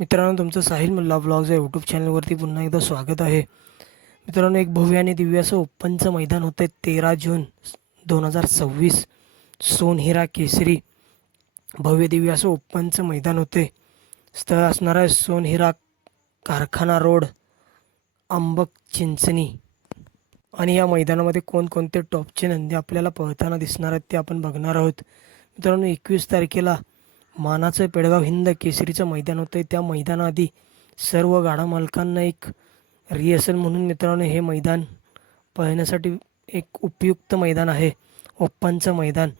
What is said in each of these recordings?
मित्रांनो, तुमचं साहिल मल्ला ब्लॉग्स या यूट्यूब चॅनलवरती पुन्हा एकदा स्वागत आहे. मित्रांनो, एक भव्य आणि दिव्य असं ओपनचं मैदान होतं 13 जून 2026. सोनहिरा केसरी भव्य दिव्य असं ओपनचं मैदान होते. स्थळ असणार आहे सोनहिरा कारखाना रोड, अंबक चिंचणी. आणि या मैदानामध्ये कोणकोणते टॉपचे नंदी आपल्याला पळताना दिसणार आहेत ते आपण बघणार आहोत. मित्रांनो, 21 तारखेला मानाचं पेडगाव हिंद केसरीचं मैदान होतं. त्या मैदानाआधी सर्व गाडा मालकांना एक रिहर्सल म्हणून मित्रांनो हे मैदान पळण्यासाठी एक उपयुक्त मैदान आहे, ओपनचं मैदान.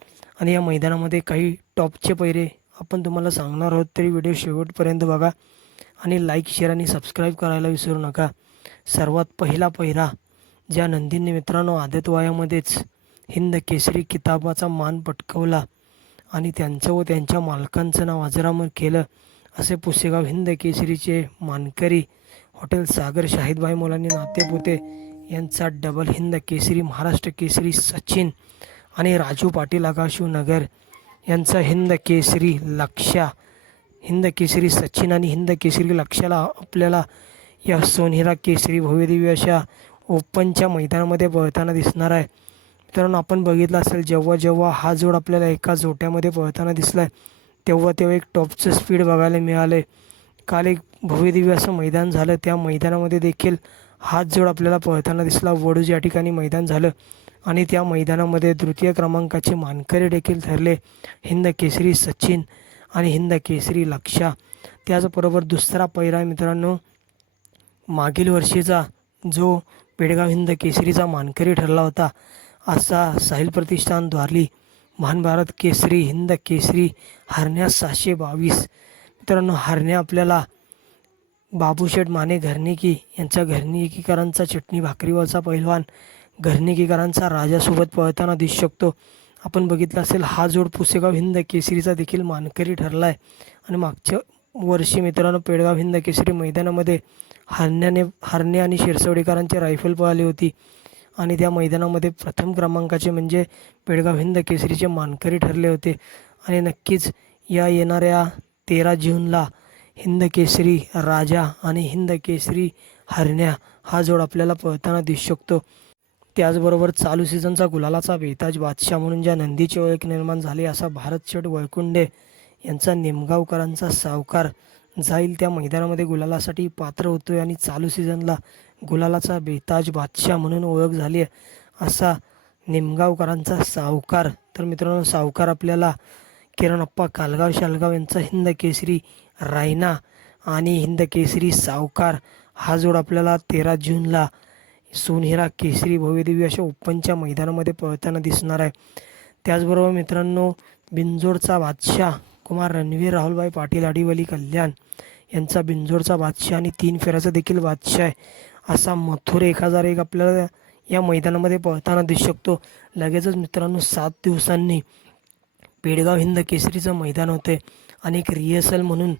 आणि या मैदानामध्ये काही टॉपचे पैरे आपण तुम्हाला सांगणार आहोत, तरी व्हिडिओ शेवटपर्यंत बघा आणि लाईक, शेअर आणि सबस्क्राईब करायला विसरू नका. सर्वात पहिला पैरा ज्या नंदींनी मित्रांनो आदत वयामध्येच हिंद केसरी किताबाचा मान पटकावला आणि त्यांचं व त्यांच्या मालकांचं नाव अजरामर केलं, असे पुसेगाव हिंद केसरीचे मानकरी हॉटेल सागर शाहिदभाई मोलानी नातेपुते यांचा डबल हिंद केसरी, महाराष्ट्र केसरी सचिन आणि राजू पाटील आकाशनगर यांचा हिंद केसरी लक्ष्या. हिंद केसरी सचिन आणि हिंद केसरी लक्ष्याला आपल्याला या सोनहिरा केसरी भव्यदिव्य अशा ओपनच्या मैदानामध्ये पळताना दिसणार आहे. मित्रांनो, आपण बघितलं असेल जेव्हा जेव्हा हा जोड आपल्याला एका जोट्यामध्ये पळताना दिसला आहे तेव्हा तेव्हा एक टॉपचं स्पीड बघायला मिळालं आहे. काल एक भव्यदिव्य असं मैदान झालं, त्या मैदानामध्ये देखील हाच जोड आपल्याला पळताना दिसला. वडूज या ठिकाणी मैदान झालं आणि त्या मैदानामध्ये तृतीय क्रमांकाचे मानकरी देखील ठरले हिंद केसरी सचिन आणि हिंद केसरी लक्ष्या. त्याचबरोबर दुसरा पैरा मित्रांनो, मागील वर्षीचा जो पेडगाव हिंद केसरीचा मानकरी ठरला होता असा साहिल प्रतिष्ठान द्वारली महान भारत केसरी हिंद केसरी हरण्या 722. मित्रांनो, हरण्या आपल्याला बाबूशेठ माने घरनिकी यांच्या घरनिकीकरांचा चटणी भाकरीवरचा पैलवान, घरनिकीकरांचा राजासोबत पळताना दिसू शकतो. आपण बघितलं असेल हा जोड पुसेगाव हिंद केसरीचा देखील मानकरी ठरला आहे. आणि मागच्या वर्षी मित्रांनो पेडगाव हिंद केसरी मैदानामध्ये हरणे आणि शिरसवडीकरांची रायफल पळाली होती आणि त्या मैदानामध्ये प्रथम क्रमांकाचे म्हणजे पेडगाव हिंद केसरीचे मानकरी ठरले होते. आणि नक्कीच या येणाऱ्या 13 जूनला हिंद केसरी राजा आणि हिंद केसरी हरण्या हा जोड आपल्याला पळताना दिसू शकतो. त्याचबरोबर चालू सीझनचा गुलालाचा बेताज बादशाह म्हणून ज्या नंदीची ओळख निर्माण झाली असा भारत शेठ वळकुंडे यांचा निमगावकरांचा सावकार जाईल त्या मैदानामध्ये गुलालासाठी पात्र होतोय आणि चालू सीझनला गुलालाचा बेताज बादशाह म्हणून ओळख झाली आहे असा निमगावकरांचा सावकार. तर मित्रांनो, सावकार आपल्याला किरणप्पा कालगाव शालगाव यांचा हिंद केसरी रायना आणि हिंद केसरी सावकार हा जोड आपल्याला 13 जूनला सोनहिरा केसरी भव्यदिव्य अशा ओपनच्या मैदानामध्ये पळताना दिसणार आहे. त्याचबरोबर मित्रांनो, बिंजोडचा बादशाह कुमार रणवीर राहुलभाई पाटील आडिवली कल्याण यांचा बिंजोडचा बादशाह आणि 3 फेऱ्याचा देखील बादशाह आहे असा मथुर 1001 आपल्याला या मैदानामध्ये पळताना दिसू शकतो. लगेचच मित्रांनो 7 दिवसांनी पेडगाव हिंद केसरीचं मैदान होते आणि एक रिहर्सल म्हणून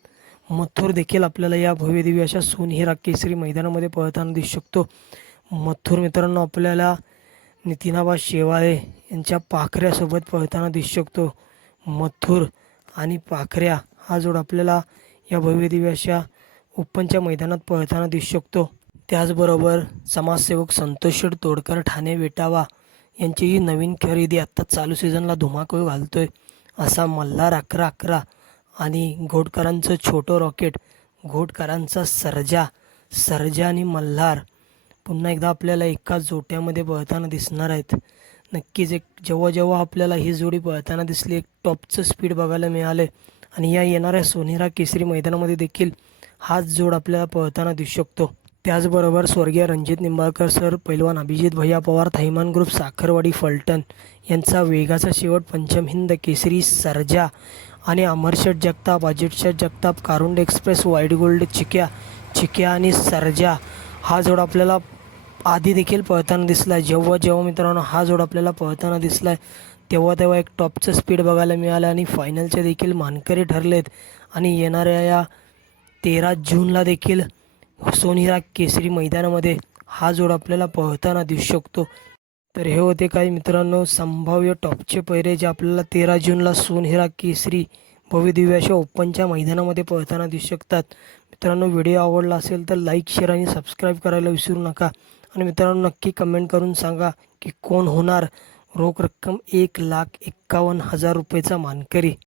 मथुर देखील आपल्याला या भव्यदिव्य अशा सोनहिरा केसरी मैदानामध्ये पळताना दिसू शकतो. मथुर मित्रांनो आपल्याला नितीनाबा शेवाळे यांच्या पाखऱ्यासोबत पळताना दिसू शकतो. मथुर आणि पाखऱ्या हा जोड आपल्याला या भव्यदिव्य अशा ओपनच्या मैदानात पळताना दिसू शकतो. त्याचबरोबर समाजसेवक संतोष शेठ तोडकर ठाणे वेटावा यांचीही नवीन खरेदी आत्ता चालू सीझनला धुमाकूळ घालतोय असा मल्हार 1111 आणि घोडकरांचं छोटं रॉकेट, घोडकरांचा सर्जा आणि मल्हार पुन्हा एकदा आपल्याला एकाच जोट्यामध्ये पळताना दिसणार आहेत. नक्कीच एक जेव्हा जेव्हा आपल्याला ही जोडी पळताना दिसली एक टॉपचं स्पीड बघायला मिळालं आणि या येणाऱ्या सोनहिरा केसरी मैदानामध्ये देखील हाच जोड आपल्याला पळताना दिसू शकतो. त्याचबरोबर स्वर्गीय रणजित निंबाळकर सर, पैलवान अभिजित भैया पवार, थाईमान ग्रुप साखरवाडी फलटण यांचा वेगाचा शेवट पंचम हिंद केसरी सर्जा आणि Amarsheth Jagtap, Ajitsheth Jagtap, Karund express, white gold Chikya आणि सर्जा हा जोड आपल्याला आधी देखील पळताना दिसला आहे. जेव्हा जेव्हा मित्रांनो हा जोड आपल्याला पळताना दिसला आहे तेव्हा तेव्हा एक टॉपचं स्पीड बघायला मिळालं आणि फायनलचे देखील मानकरी ठरलेत. आणि येणाऱ्या या 13 जूनला देखील सोनहिरा केसरी मैदानामध्ये हा जोड आपल्याला पळताना दिसू शकतो. तर हे होते काही मित्रांनो संभाव्य टॉपचे पैरे जे आपल्याला 13 जूनला सोनहिरा केसरी भव्यदिव्य अशा ओपनच्या मैदानामध्ये पळताना दिसू शकतात. मित्रांनो, व्हिडिओ आवडला असेल तर लाईक, शेअर आणि सबस्क्राईब करायला विसरू नका. आणि मित्रांनो, नक्की कमेंट करून सांगा की कोण होणार रोख रक्कम 1,51,000 रुपयेचा मानकरी.